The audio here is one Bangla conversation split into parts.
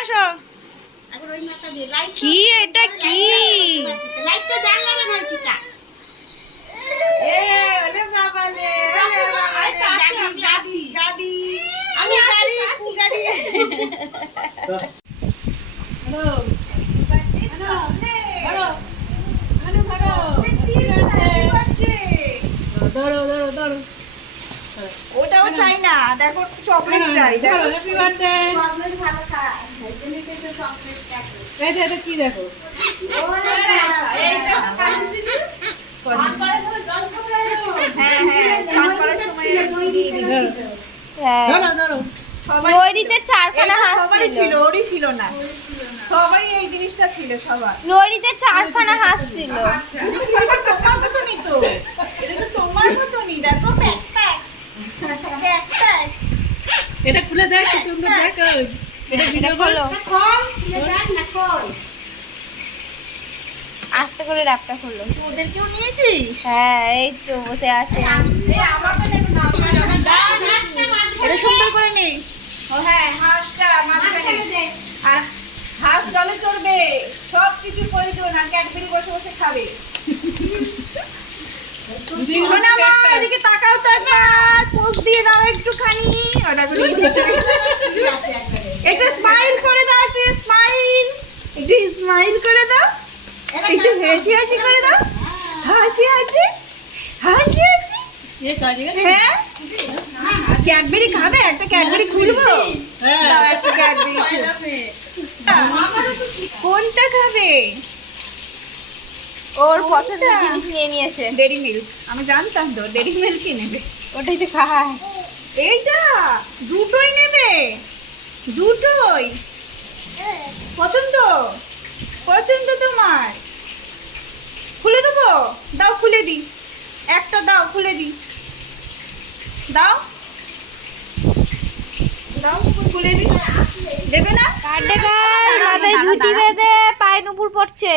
আসো। কি এটা কি? ধরো ধরো ধরো। ওটাও চাই না দেখো চকলেট চাই দেখো। হ্যাপি বার্থডে চকলেট ভালো খা এই যে এটা কি দেখো? হ্যাঁ হ্যাঁ হ্যাঁ। সবাই নড়িতে চারখানা এটা হাঁস সবারই ছিল। ছিল ওরই ছিল না। সবারই এই জিনিসটা ছিল সবার। নড়িতে চারখানা হাঁস ছিল। এটা তো তোমার মতনই তো। এটা তো তোমার মতনই দেখো এটা খুলে দেখ কি সুন্দর দেখ এটা ভিডিও করো না কল আস্তে করে ডাকটা খোলো। ওদেরকেও নিয়েছিস? হ্যাঁ এই তো বসে আছে। এটা সুন্দর করে নেই ও হ্যাঁ হাঁসটা মাঝখানে আর হাঁস দলে চড়বে। সব কিছু প্রয়োজন আর ক্যাডবেরি বসে বসে খাবে। এদিকে তাকাও তো একবার। পোস্ট দিয়ে দাও একটুখানি ও দেখো দিয়ে দিচ্ছে। একটু স্মাইল করে দাও একটু স্মাইল একটু স্মাইল করে দাও একটু হেসি হাসি করে দাও হাসি হাসি হাসি হাসি এ কাজে হ্যাঁ ক্যাডবেরি খাবে একটা ক্যাডবেরি খুলবো হ্যাঁ দাও একটা ক্যাডবেরি কোনটা খাবে ওর পছন্দের জিনিস নিয়ে নিয়েছে। ডেরি মিল্ক আমি জানতাম তো ডেরি মিল্কই নেবে? ওটাই তো খায় এইটা? দুটোই নেবে? দুটোই? পছন্দ? পছন্দ তোমার? খুলে দেবো? দাও খুলে দি। একটা দাও খুলে দি। দাও। দাও খুলে দি। দেবে না? কাটে মাথায় ঝুটি বেঁধে পায়ে নুপুর পড়ছে।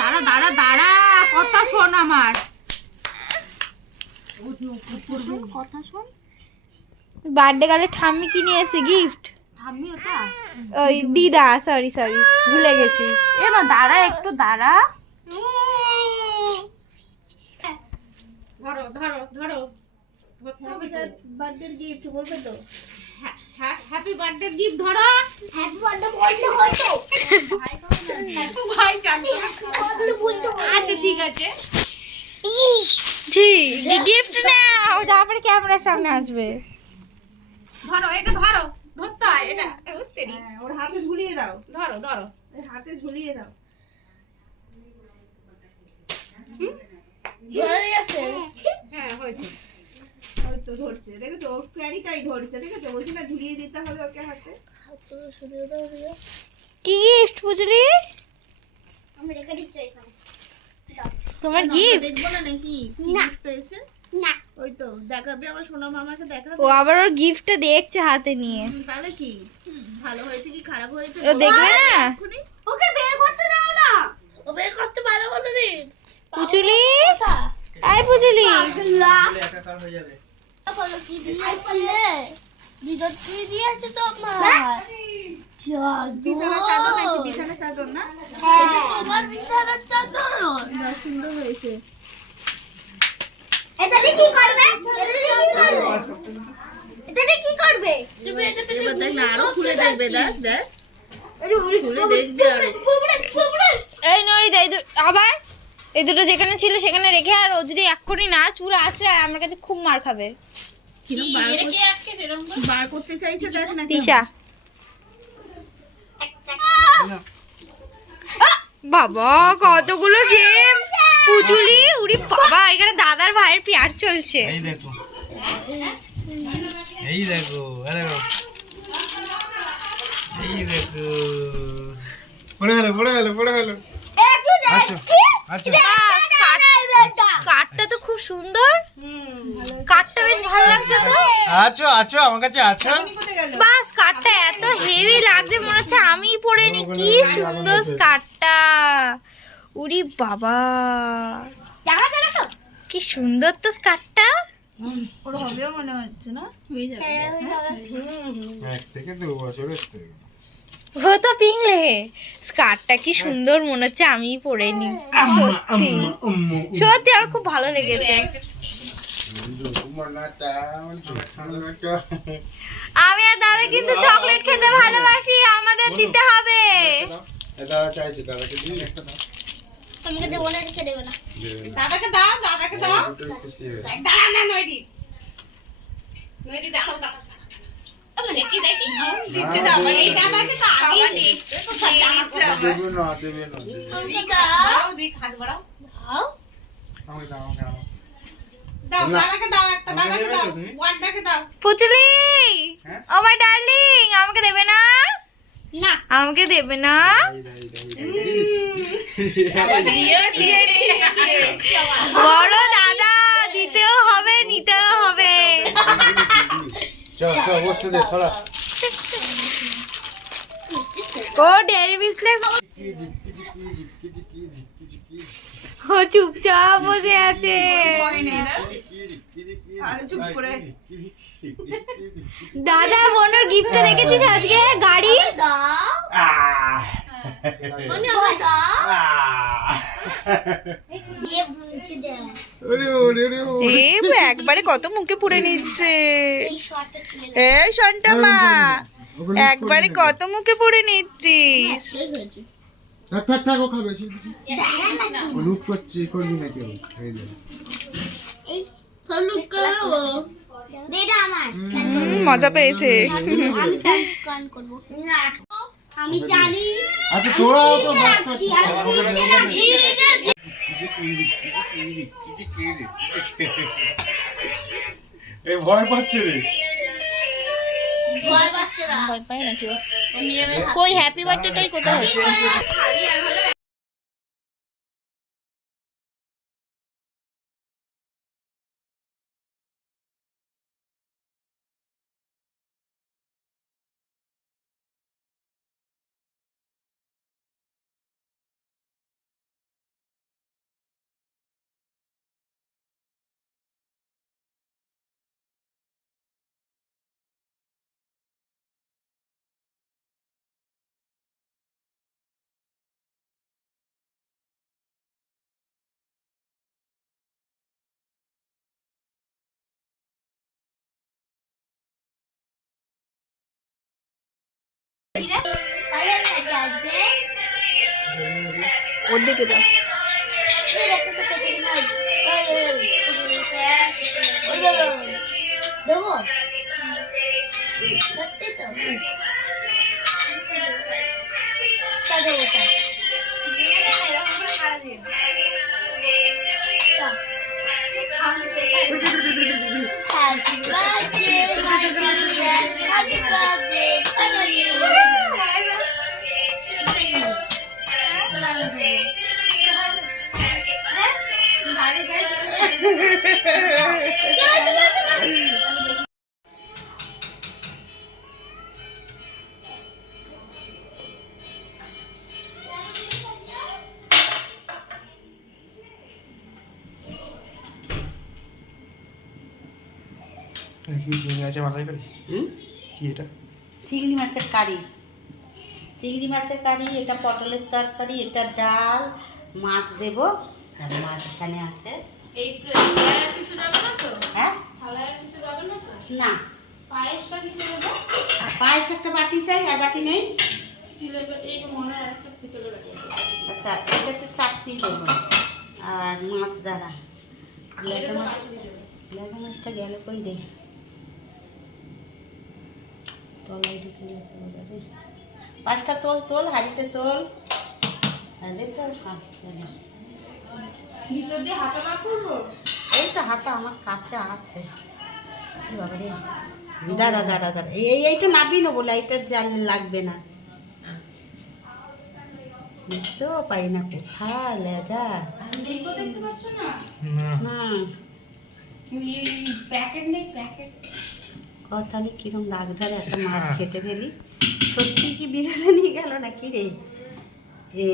দাঁড়া দাঁড়া দাঁড়া কথা শোন আমার। কথা শোন। বার্থডে গালে ঠাম্মি কি নিয়ে এসে গিফট আমি ওটা? ওই দিদা সরি সরি ভুলে গেছি। এবার দাঁড়া একটু দাঁড়া। ধরো ধরো ধরো। বার্থডে গিফট বলবে তো? হ্যাপি বার্থডে গিফট ধরো। হ্যাপি বার্থডে বলতে হয়তো। ভাই জানি আচ্ছা ঠিক আছে। ঠিক গিফট নাও তারপরে ক্যামেরার সামনে আসবে। ধরো এটা ধরো ধরতে হয় এটা। হ্যাঁ, ওর হাতে ঝুলিয়ে দাও। ধরো ধরো। ওর হাতে ঝুলিয়ে দাও। হ্যাঁ হয়েছে। ওই তো ধরছে। দেখেছ? ও ক্যারিটাই ধরছে। দেখেছ? বলছি না ঝুলিয়ে দিতে হবে ওকে হাতে। কি গিফট বুঝলি? আমি রেখে দিচ্ছি তোমার গিফট দেখব না নাকি? কি না। পেয়েছে? না। ওই তো দেখাবে আমার সোনা মামাকে দেখাবে ও আবার ওর গিফটটা দেখছে হাতে নিয়ে। তাহলে কি? ভালো হয়েছে কি খারাপ হয়েছে? ও দেখবে না? ওকে বের করতে দাও না। ও বের করতে ভালো বলে দিন পুচুলি। আই পুচুলি একাকার হয়ে যাবে? কি দিদর কি দিয়েছে তোমার? বিছানা চাদর নাকি? বিছানা চাদর না? তোমার বিছানার চাদর। না, সুন্দর হয়েছে। এটা দিয়ে কি করবে? এটা দিয়ে কি করবে? দিয়ে কি করবে? তুমি এটা এবার দেখ না আরও খুলে দেখবে দেখ দেখ। খুলে খুলে দেখবে আরও। এই নই দে আবার? এই দুটো যেখানে ছিল সেখানে রেখে আর ও যদি এক্ষুনি না চুল আছড়ায় আমার কাছে খুব মার খাবে। বার করতে- চাইছে দেখ না তিশা। বাবা কতগুলো জেমস পুচুলি উড়ি বাবা এখানে দাদার ভাইয়ের পিয়ার চলছে। এই দেখো। এই দেখো দেখো। এই দেখো। পড়ে গেল পড়ে গেল পড়ে গেল কাঠটা তো খুব সুন্দর। কাঠটা বেশ ভালো লাগছে তো। আছো আছো আমার কাছে আছো। বাস কাঠটা এত হেভি লাগছে মনে হচ্ছে আমি পরে নি। কি সুন্দর কাঠটা। উরি বাবা। কি সুন্দর তো স্কার্টটা ওর হবেও মনে হচ্ছে না? হয়ে যাবে। এক থেকে দু বছরের তো ও তো পিংলে। স্কার্টটা কি সুন্দর মনে হচ্ছে আমি পরে নি সত্যি। সত্যি আমার খুব ভালো লেগেছে। আমি আর দাদা কিন্তু চকলেট খেতে ভালোবাসি আমাদের দিতে হবে। দাদা চাইছে দাদাকে দিন একটা দাও আমাকে দেবো না রেখে দেবো না। দাদাকে দাও দাদাকে দাও। দাঁড়া না নয়ডি নয়ডি। দাও দাও পুচলি হ্যাঁ? ও মাই ডার্লিং আমাকে দেবে না না আমাকে দেবে না। বড় চল চল বসতে দে সরা। ও কিজি কিজি ও চুপচাপ বসে আছে। চুপ করে। দাদা বোনের গিফটটা দেখেছিস আজকে? গাড়ি? মানে একবারে কত মুখে পুড়ে নিচ্ছে। এই সন্টা মা একবারে কত মুখে পুড়ে নিচ্ছিস। শেষ হয়েছে থাক থাক থাক ও খাবে সে দিছি। ও লুক করছে করবি না কেউ এই দে। এই মজা পেয়েছে। আমি তো স্ক্যান করব। না আমি জানি। আচ্ছা তোরাও তো এই ভয় পাচ্ছে রে। ভয় পাচ্ছে না। ভয় পাই না কেউ কই হ্যাপি বার্থডেটাই কোথায় হচ্ছে? ওর দিকে দাও দেবো সত্যি তো Happy birthday, my dear. Happy birthday. কি চিংড়ি মালাইকারি কি এটা? চিংড়ি মাছের কারি। চিংড়ি মাছের কারি এটা পটলের তরকারি এটা ডাল মাছ দেব। আর মাছ এখানে আছে। এই কিছু যাবে না তো? হ্যাঁ? কিছু যাবে না তো? না। পায়েসটা কিসে দেবো? আর পায়েস একটা বাটি চাই আর বাটি নেই? স্টিলের বাটি এই মনে একটা ভিতরে বাটি আচ্ছা এটাতে চাটনি দেবো। আর মাছ দাঁড়া লেটা মাছ মাছটা গেল কই রে তলায় ঢুকে গেছে। পাঁচটা তোল তোল হাঁড়িতে তোল। হাঁড়িতে তোল হ্যাঁ, চলো। ভিতর দিয়ে হাতা করব? এই তো হাতা আমার কাছে আছে। দাঁড়া দাঁড়া দাঁড়া। এই এই- এইটা নাবি না বলে এইটা জাল লাগবে না। তো পাই না কোথায় লেজা। না? না। না। প্যাকেট নেই প্যাকেট। তাহলে কিরম রাগ ধরে একটা মাছ খেতে ফেলি সত্যি কি বিড়ালে নিয়ে গেল না কি রে এ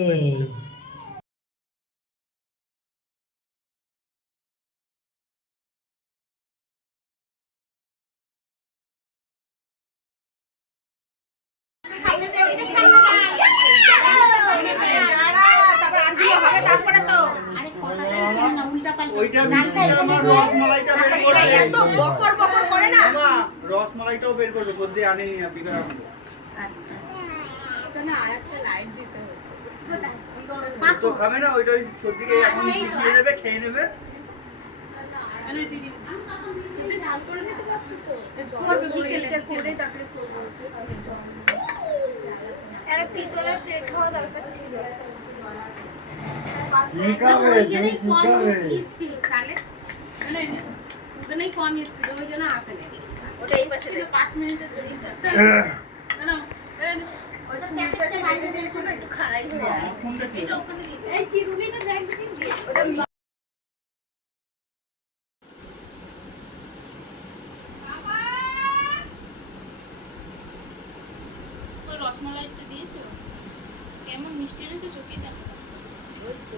ওইটা রসমালাইটা বকর বকর করে না? রসমালাইটাও বের করবে সত্যি আনেনি বিকার তো খাবে না ওইটা ওই সত্যিকে এখন দিয়ে দেবে খেয়ে নেবে। একটা পিতলের প্লেট খাওয়া দরকার ছিল। কি খাবে? কি খাবে? ওখানেই কম স্পিড ওই জন্য আসে না ওটা এই পাশে। পাঁচ মিনিটের জন্য ওটা চলো একটু খাড়াই হয়ে আছে ফোনটা কি এটা ওখানে দিয়ে এই চিরুনিটা দেখ দেখি ওটা ওই রসমালাইটা দিয়েছ কেমন মিষ্টি রয়েছে চোখে দেখা যাচ্ছে।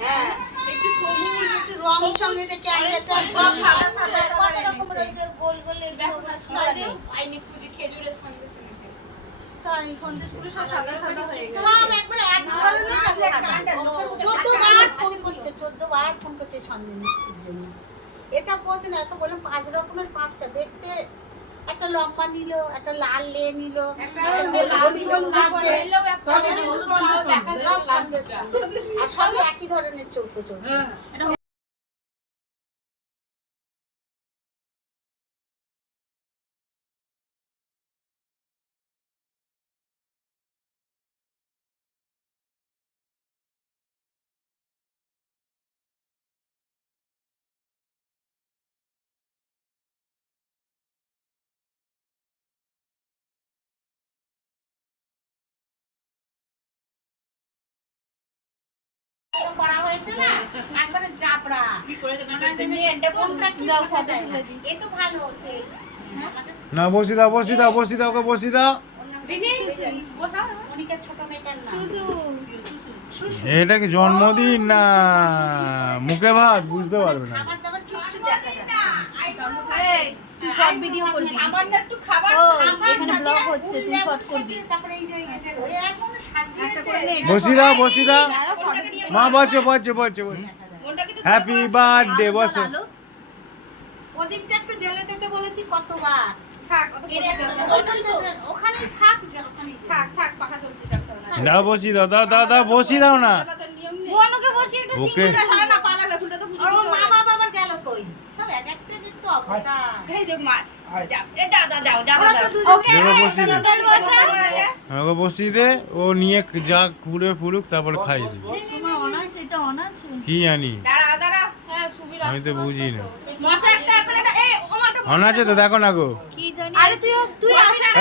হ্যাঁ, একটু সবুজ একটু রং সঙ্গে যে ক্যান্ডেলটা সব সাদা সাদা কত রকমের ওই যে গোল গোল এগুলো কি বলে? আইনি ফুজি খেজুরের সন্দেশ এনেছে সব একবারে এক ধরনের আছে চোদ্দ বার ফোন করছে চোদ্দ বার ফোন করছে সন্দেহ মিষ্টির জন্য এটা বলতে না একটা বললাম পাঁচ রকমের পাঁচটা দেখতে একটা লম্বা নিল একটা লাল লে নিল সব সন্দেশ। আর সবই একই ধরনের চৌকো চৌকো না। হচ্ছে। আমাদের বসি দাও বসি দাও বসি দাও ওকে বসি দাও। এটা কি জন্মদিন না মুখে ভাত? বুঝতে পারবে না। খাবার দাবার কিচ্ছু দেখা যায় না। তুই শর্ট ভিডিও করবি। সামান্য একটু খাবার এখানে ব্লগ হচ্ছে তুই শর্ট করবি। তারপরে এই যে এমন সাজিয়েছে। বসি দাও বসি দাও। মা বলছে বলছে বলছে হ্যাপি বার্থডে বসো প্রদীপটা একটু জেলে দিতে বলেছি কতবার না বসি দাও দাও দাও দাও বসি দাও না তো নিয়ম নেই বোনকে বসিয়ে একটা ওকে দে আমাকে বসি দে ও নিয়ে যা ঘুরে ফুরুক তারপর খাই দিবি কি জানি দাঁড়া দাঁড়া হ্যাঁ সুবির আমি তো বুঝি না মশা একটা এখানে একটা এই ওমাটা অন আছে তো দেখো না গো। আরে তুই তুই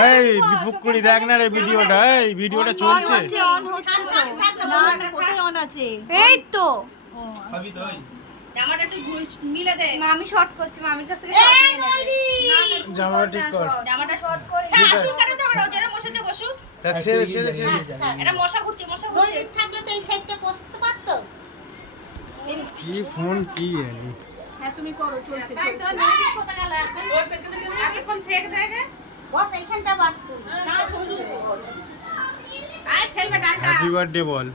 এই পুকুরি দেখ না রে ভিডিওটা। এই ভিডিওটা চলছে। অন হচ্ছে তো। না না কোথায় অন আছে। এই তো। খাবি তো ওই জামাটা একটু ঘুষ- মিলে দে। মামি শর্ট করছি মামির কাছ জামাটা ঠিক কর। জামাটা শর্ট করে হ্যাঁ আসুন কাটে তো ওরা যারা বসেছে বসুক। এটা মশা ঘুরছে মশা ঘুরছে। থাকলে তো এই সাইডটা বসতে পারতো। কি ফোন কি জানি তাই তো মেয়ে কোথা গেল এখন এতক্ষণ থেকে দেখে? বস এইখানটা বাস তুই। না আয় ডালটা। হ্যাপি বার্থডে বল।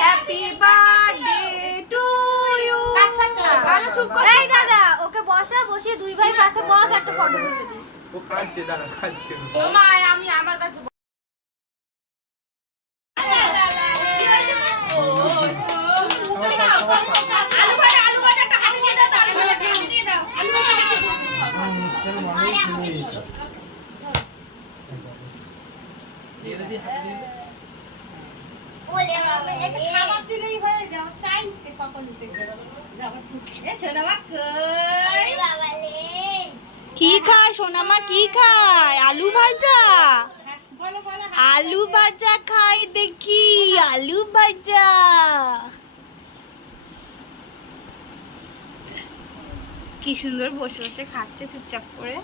হ্যাপি বার্থডে টু ইউ কার আরে চুপ কর। এই দাদা ওকে বসা বসিয়ে দুই ভাই কাছে বস একটা ফটো তুলে ও দাঁড়া খাচ্ছে ও মা আমি আমার কাছে আলু ভাজা আলু ভাজা একটা হাতে দিয়ে দাও তো, আলু ভাজা একটা হাতে দিয়ে দাও আলু ভাজা হাতে দিয়ে দাও। এটা খাবার দিলেই হয়ে যাও চাইছে কখন থেকে এ শোনা মা কই কি খায় সোনামা কি খায়? আলু ভাজা? বলো বলো আলু ভাজা খাই দেখি আলু ভাজা। কি সুন্দর বসে বসে খাচ্ছে চুপচাপ করে।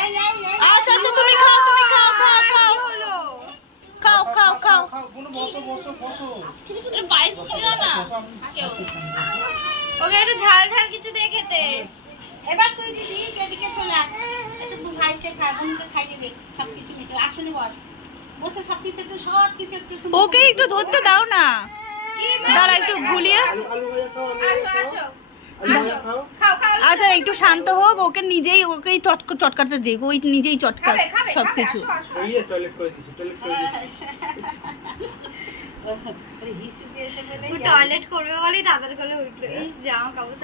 এই এই এই আচ্ছা আচ্ছা তুমি খাও তুমি খাও খাও খাও। খাও খাও খাও। বসো বসো বসো না? ওকে একটু ঝাল ঝাল কিছু দিয়ে খেতে। এবার তুই দিদি এদিকে চলে একটু ভাইকে খাই বোনকে খাইয়ে দে সব কিছু মিটে। আসুনি বল বসে সব কিছু একটু সব কিছু একটু একটু ওকে একটু ধরতে দাও না। দাঁড়া একটু ভুলিয়ে আচ্ছা একটু শান্ত হোক ওকে নিজেই ওকেই চট চটকাতে দেখ ওই নিজেই চটকা সব কিছু টয়লেট করে দিছি টয়লেট করে দিছি হিসু দিয়েছে বলে করবে বলেই দাদার কোলে উঠল। জামা কাপড়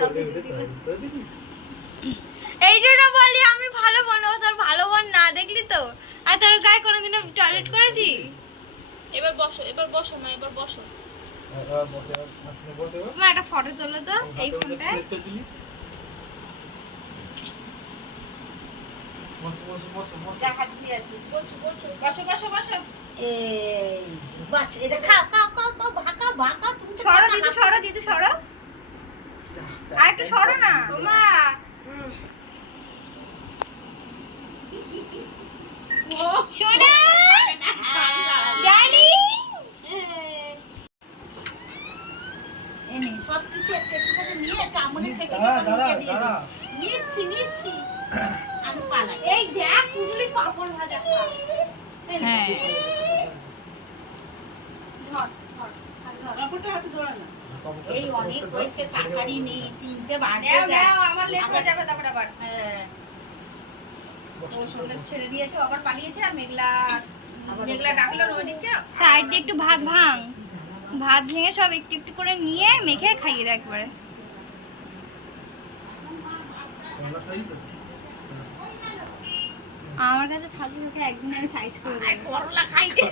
এই জন্য বলি আমি ভালো বোন ও তোর ভালো বোন না দেখলি তো? আর তোর গায়ে কোনোদিন টয়লেট করেছি? এবার বসো এবার বসো না এবার বসো। মা একটা ফটো তোলো তো এই সরো দিদি সরো দিদি সরো। আর একটু সরো না। তোমা সোনা জানি এই নে, সব কিছু একটু একটু করে নিয়ে একটা আমুলের থেকে দাঁড়া দাঁড়া দাঁড়া নিচ্ছি নিচ্ছি। আমি পালাই। এই দেখ পুজুরি পাপড় ভাজা খা। হ্যাঁ। এই অনেক হয়েছে তরকারি নেই তিনটে বাজে যায়। আমার লেট হয়ে যাবে তারপর আবার। হ্যাঁ। ও সন্ধ্যে ছেড়ে দিয়েছে আবার পালিয়েছে আর মেঘলা মেঘলা ডাকলো ওইদিকে সাইড দিয়ে একটু ভাত ভাঙ। ভাত ভেঙে সব একটু একটু করে নিয়ে মেখে খাইয়ে দেয় একবারে। আমরা কাছে থাকলে তোকে একদিন আমি সাইড করে দেবো। করলা খাইতে?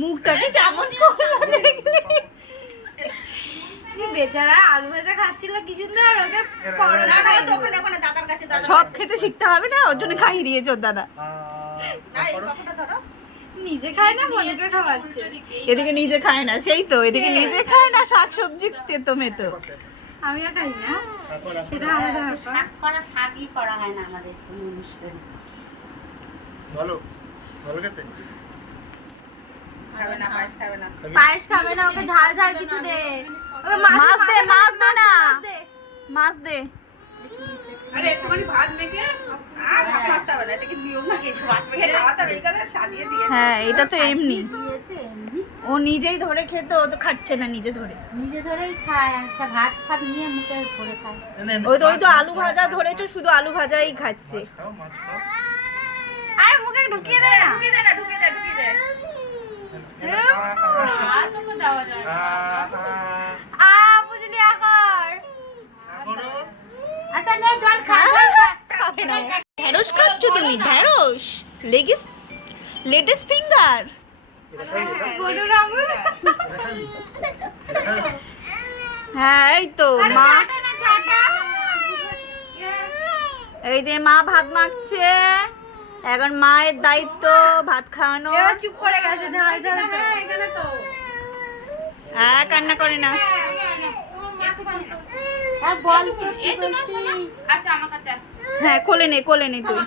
মুখটাকে চামচ বেচারা আলু ভাজা খাচ্ছিল কি সুন্দর ওকে করোনা দাদার কাছে সব কাছে। খেতে শিখতে হবে না ওর জন্য খাইয়ে দিয়েছে ওর দাদা। ধরো। নিজে খায় না বোনকে খাওয়াচ্ছে। এদিকে নিজে খায় না সেই তো এদিকে নিজে খায় না শাকসবজি তেতো মেতো। আমিও খাই না। সেটা আলাদা শাক করা শাকই করা হয় না আমাদের কোনো অনুষ্ঠানে। ভালো ভালো খেতে? পায়েস খাবে না। পায়েস খাবে না ওকে ঝাল ঝাল কিছু দে। ওকে মাছ মাছ দে মাছ দে না। মাছ দে। আরে একটুখানি ভাত মেখে হ্যাঁ এটা তো এমনি ও নিজেই ধরে খেত ও তো খাচ্ছে না নিজে ধরে নিজে ধরেই খায় আচ্ছা ভাত ফাত নিয়ে মুখে ভরে খায় ওই তো ওই তো আলু ভাজা ধরেছো শুধু আলু ভাজাই খাচ্ছে আর মুখে ঢুকিয়ে দে না ঢুকিয়ে দে না ঢুকিয়ে দে ঢুকিয়ে দে আর তোকে দেওয়া যায় না Ah, আ বুঝলি আকর আচ্ছা নে জল খা জল খা খাবে না ঢেঁড়স খাচ্ছ তুমি ঢেঁড়স লেগিস লেডিস ফিঙ্গার। হ্যাঁ এই তো মা। এই যে মা ভাত মাখছে। এখন মায়ের দায়িত্ব ভাত খাওয়ানো। চুপ করে গেছে তো। হ্যাঁ কান্না করে না? শোনো আচ্ছা হ্যাঁ কোলে নে কোলে নে তুই।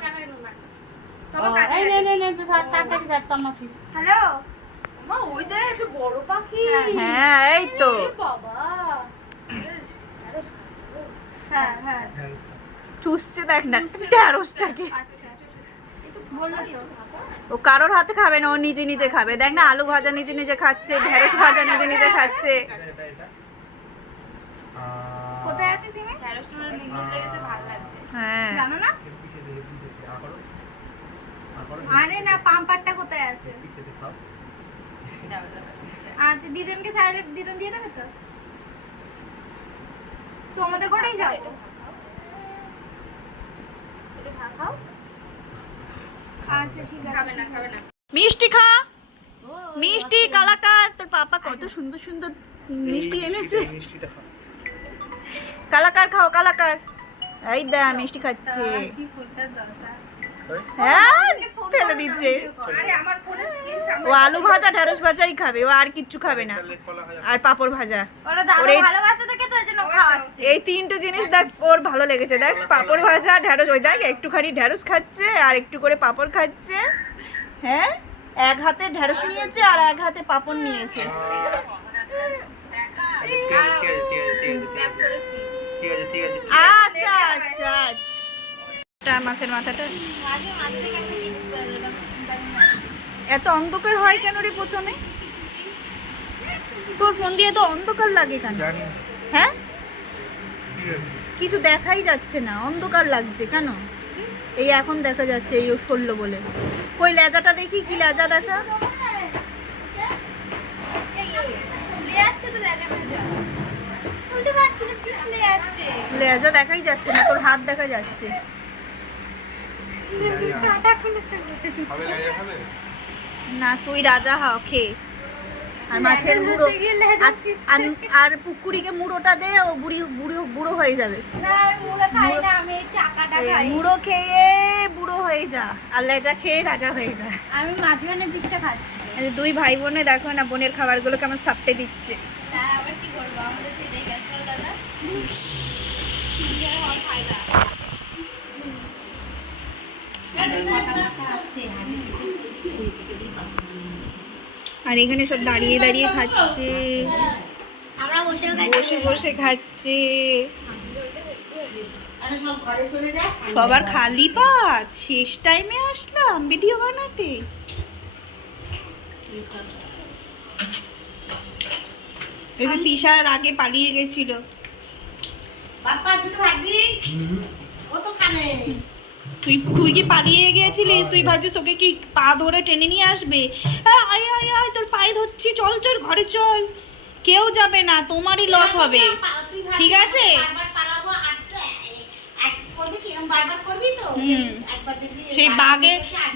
এই নে নে নে তাড়াতাড়ি ধর তোমার পিস। হ্যালো? মা ওই দেখ একটু বড় পাখি। হ্যাঁ এই তো। বাবা। হ্যাঁ হ্যাঁ। চুষছে দেখ না ঢেঁড়সটাকে আচ্ছা বলল তো ও কারোর হাতে খাবে না ও নিজে নিজে খাবে। দেখ না আলু ভাজা নিজে নিজে খাচ্ছে ঢেঁড়স ভাজা নিজে নিজে খাচ্ছে। কোথায় আছে সিমি? ঢ্যাঁড়স তোমার নুন লেগেছে ভালো লাগছে। হ্যাঁ। জানো না? আরে না পাম্পারটা কোথায় আছে? আচ্ছা দিদনকে চাইলে দিদন দিয়ে দেবে তো? তোমাদের ঘরেই যাও। আচ্ছা ঠিক আছে না খাবে না। মিষ্টি খা। মিষ্টি কালাকার। তোর পাপা কত সুন্দর সুন্দর মিষ্টি এনেছে। কালাকার খাও কালাকার। এই দা মিষ্টি খাচ্ছে। হ্যাঁ ফেলে দিচ্ছে। আরে আমার ফোনে স্ক্রিন সামনে ও আলু ভাজা ঢেঁড়স ভাজাই খাবে ও আর কিচ্ছু খাবে না। আর পাপড় ভাজা। এই তিনটে জিনিস দেখ ওর ভালো লেগেছে। দেখ পাপড় ভাজা। ঢেঁড়স ওই দেখ একটুখানি ঢেঁড়স খাচ্ছে আর একটু করে পাপড় খাচ্ছে। হ্যাঁ এক হাতে ঢেঁড়স নিয়েছে আর এক হাতে পাপড় নিয়েছে। ঠিক আছে আচ্ছা আচ্ছা। আচ্ছা এটা মাছের মাথাটা? এত অন্ধকার হয় কেন রে প্রথমে? তোর ফোন দিয়ে তো অন্ধকার লাগে কেন? হ্যাঁ? কিছু দেখাই যাচ্ছে না অন্ধকার লাগছে কেন? এই এখন দেখা যাচ্ছে এই সরলো বলে। কই লেজাটা দেখি কি লেজা দেখা? লেজা দেখাই যাচ্ছে না তোর হাত দেখা যাচ্ছে। না তুই রাজা হাও খেয়ে আর মাছের মুড়ো। আর- পুকুরিকে মুড়োটা দে ও বুড়ি বুড়ো বুড়ো হয়ে যাবে। মুড়ো খেয়ে বুড়ো হয়ে যা আর লেজা খেয়ে রাজা হয়ে যা। আমি মাঝখানে পিসটা খাচ্ছি। দুই ভাই বোনে দেখো না বোনের খাবারগুলো কেমন সাপটে দিচ্ছে। আবার কি করব? আমাদের সেটাই দাদা। আর এখানে সব দাঁড়িয়ে দাঁড়িয়ে খাচ্ছে। বসে বসে খাচ্ছে। সবার খালি পাত। শেষ টাইমে আসলাম ভিডিও বানাতে। আগে পালিয়ে গেছিল। বাপ্পা ও তো খাবে। তুই তুই কি পালিয়ে গিয়েছিলিস? তুই ভাবছিস তোকে কি পা ধরে টেনে নিয়ে আসবে? আয় আয় আয় আয় তোর পায়ে ধরছি। চল চল ঘরে চল। কেউ যাবে না তোমারই লস হবে। ঠিক আছে? সেই বাগে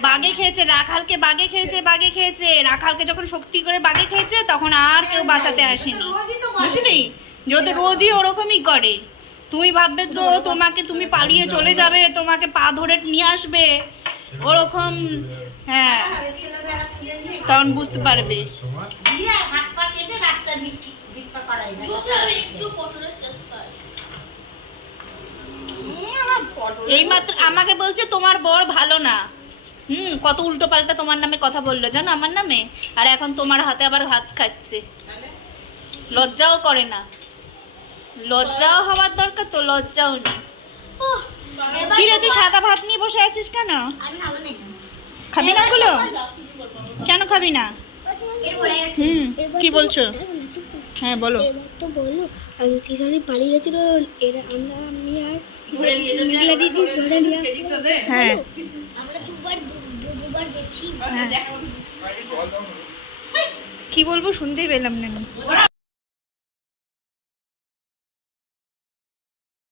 বাগে খেয়েছে রাখালকে বাগে খেয়েছে বাগে খেয়েছে। রাখালকে যখন শক্তি করে বাগে খেয়েছে তখন আর কেউ বাঁচাতে আসেনি। রোজই তো বলে। বুঝলি? যদি রোজই ওরকমই করে। তুমি ভাববে তো তোমাকে তুমি পালিয়ে চলে যাবে তোমাকে পা ধরে নিয়ে আসবে। ওরকম হ্যাঁ। তখন বুঝতে পারবে। হাত চেষ্টা এইমাত্র আমাকে বলছে তোমার বর ভালো না। হুম কত উল্টো পাল্টা তোমার নামে কথা বলল জানো আমার নামে? আর এখন তোমার হাতে আবার ভাত খাচ্ছে। লজ্জাও করে না। লজ্জাও হওয়ার দরকার তো লজ্জাও নেই। কি রে তুই সাদা ভাত নিয়ে বসে আছিস কেন? আমি খাব না গুলো কেন খাবি না? হুম কি বলছো? হ্যাঁ বলো। তো বলল সেখানে পালিয়ে গেছিল এরা আমরা আমি আর ধরে মিডিয়া দিদি ধরে নিয়ে হ্যাঁ। আমরা দুবার দুবার গেছি। কি বলব শুনতেই পেলাম না আমি।